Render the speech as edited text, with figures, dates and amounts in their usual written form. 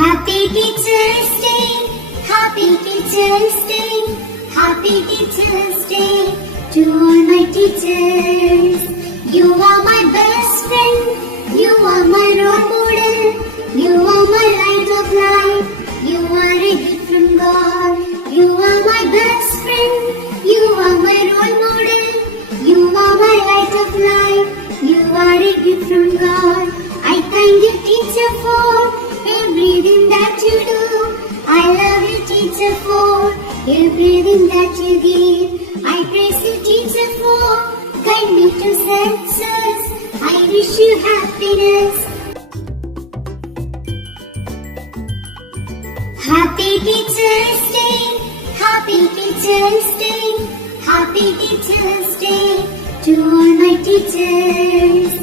Happy Teacher's Day, Happy Teacher's Day, Happy Teacher's Day to all my teachers. You are my best friend, you are my role model, you are my light of life, you are a gift from God. You are my best friend, you are my role model, you are my light of life, you are a gift from God. I thank you, teacher, for everything that you do. I love you, teacher, for everything that you give. I praise you, teacher, for guide me to success. I wish you happiness. Happy Teacher's Day, Happy Teacher's Day, Happy Teacher's Day to all my teachers.